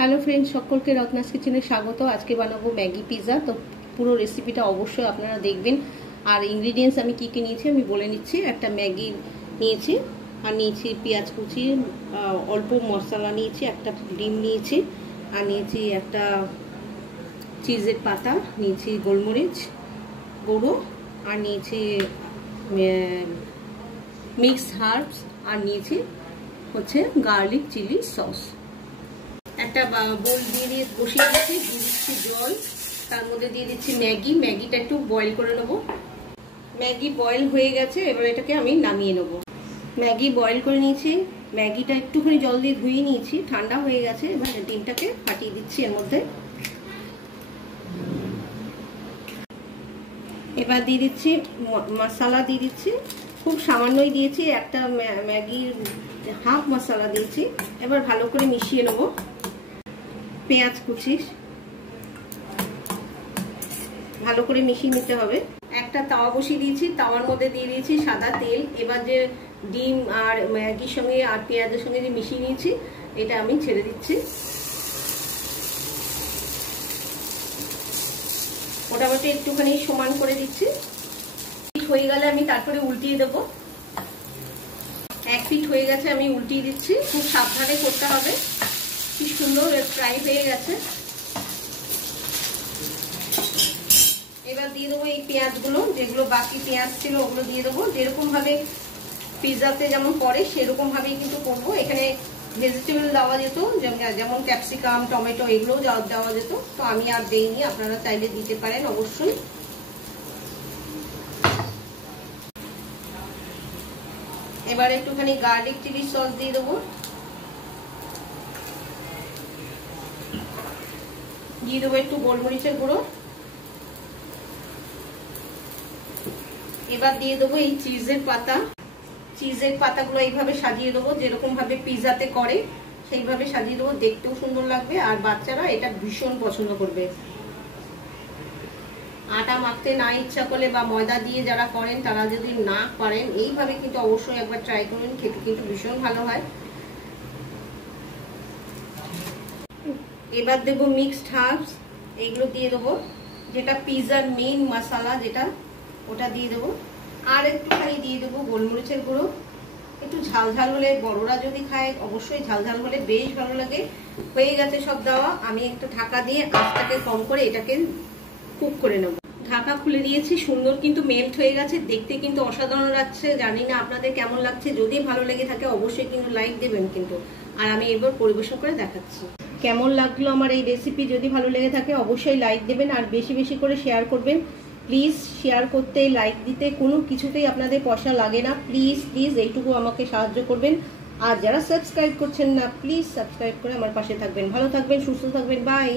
Hello friends, সকলকে রত্নাস কিচেনে স্বাগত। আজকে বানাবো ম্যাগি পিৎজা। তো পুরো রেসিপিটা অবশ্যই আপনারা দেখবেন। আর ইনগ্রিডিয়েন্টস আমি কী কী নিয়েছি আমি বলে নিচ্ছি। একটা ম্যাগি নিয়েছি, আর নিয়েছি পেঁয়াজ কুচি, অল্প মশলা নিয়েছি, একটা ডিম নিয়েছি, আর নিয়েছি একটা চিজের পাতা, নিয়েছি গোলমরিচ গুঁড়ো, আর নিয়েছি মিক্সড হার্বস, আর নিয়েছি হচ্ছে গার্লিক চিলি সস। একটা বোল দিয়ে বসিয়ে দিচ্ছি, দিয়ে দিচ্ছি জল, তার মধ্যে দিয়ে দিচ্ছি ম্যাগিটা একটু বয়েল করে নেব। ম্যাগি বয়েল হয়ে গেছে, এবার এটাকে আমি নামিয়ে নেব। ম্যাগি বয়েল করে নিয়েছি, ম্যাগিটা একটুখানি জল দিয়ে ধুয়ে নিয়েছি, ঠান্ডা হয়ে গেছে। এবার ডিমটাকে ফাটিয়ে দিচ্ছি এর মধ্যে। এবার দিয়ে দিচ্ছি মশলা, দিয়ে দিচ্ছি খুব সামান্যই দিয়েছি, একটা ম্যাগির হাফ মশলা দিয়েছি। এবার ভালো করে মিশিয়ে নেব। পেঁয়াজ কুচি ভালো করে মিশিয়ে নিতে হবে। একটা তাওয়া বসিয়ে দিয়েছি, তাওয়ার মধ্যে দিয়ে দিয়েছি সাদা তেল। এবার যে ডিম আর ম্যাগির সঙ্গে আর পেঁয়াজের সঙ্গে যে মিশিয়ে নিয়েছি, এটা আমি ছেড়ে দিচ্ছি। মোটামুটি একটুখানি সমান করে দিচ্ছি। হয়ে গেলে আমি তারপরে উল্টিয়ে দেবো। 1 পিঠ হয়ে গেছে, আমি উল্টিয়ে দিচ্ছি। খুব সাবধানে করতে হবে। কি সুন্দর ফ্রাই হয়ে গেছে। এবার দিয়ে দেবো এই পেঁয়াজগুলো, যেগুলো বাকি পেঁয়াজ ছিল ওগুলো দিয়ে দেবো। যেরকম ভাবে পিৎজাতে যেমন করে সেরকম ভাবেই কিন্তু করবো। এখানে ভেজিটেবল দেওয়া যেত, যেমন ক্যাপসিকাম, টমেটো, এগুলোও দেওয়া যেত, তো আমি আর দেইনি। আপনারা চাইলে দিতে পারেন অবশ্যই। এবার একটুখানি গার্লিক চিলি সস দিয়ে দেবো। দিয়ে দেবো একটু গোলমরিচের গুঁড়ো। এবার দিয়ে দেবো এই চিজের পাতা। চিজের পাতাগুলো এইভাবে সাজিয়ে দেবো, যেরকম ভাবে পিৎজাতে করে সেইভাবে সাজিয়ে দেবো। দেখতেও সুন্দর লাগবে, আর বাচ্চারা এটা ভীষণ পছন্দ করবে। আটা মাখতে না ইচ্ছা করলে বা ময়দা দিয়ে যারা করেন তারা যদি না পারেন, এইভাবে কিন্তু অবশ্যই একবার ট্রাই করবেন, খেতে কিন্তু ভীষণ ভালো হয়। এবার দেবো মিক্সড হার্বস, এইগুলো দিয়ে দেবো। যেটা পিৎজার মেইন মশলা, যেটা ওটা দিয়ে দেবো। আর একটুখানি দিয়ে দেবো গোলমরিচের গুঁড়ো। একটু ঝালঝাল হলে, বড়রা যদি খায় অবশ্যই ঝালঝাল হলে বেশ ভালো লাগে। হয়ে গেছে সব দেওয়া। আমি একটু ঢাকা দিয়ে আঁচটাকে কম করে এটাকে কুক করে নেব। ঢাকা খুলে দিয়েছি, সুন্দর কিন্তু মেল্ট হয়ে গেছে, দেখতে কিন্তু অসাধারণ লাগছে। জানি না আপনাদের কেমন লাগছে। যদি ভালো লেগে থাকে অবশ্যই কিন্তু লাইক দেবেন কিন্তু। আর আমি এবার পরিবেশন করে দেখাচ্ছি কেমন লাগলো আমার এই রেসিপি। যদি ভালো লেগে থাকে অবশ্যই লাইক দেবেন, আর বেশি বেশি করে শেয়ার করবেন। প্লিজ শেয়ার করতে, লাইক দিতে কোনো কিছুতেই আপনাদের পয়সা লাগে না। প্লিজ প্লিজ এইটুকু আমাকে সাহায্য করবেন। আর যারা সাবস্ক্রাইব করছেন না, প্লিজ সাবস্ক্রাইব করে আমার পাশে থাকবেন। ভালো থাকবেন, সুস্থ থাকবেন। বাই।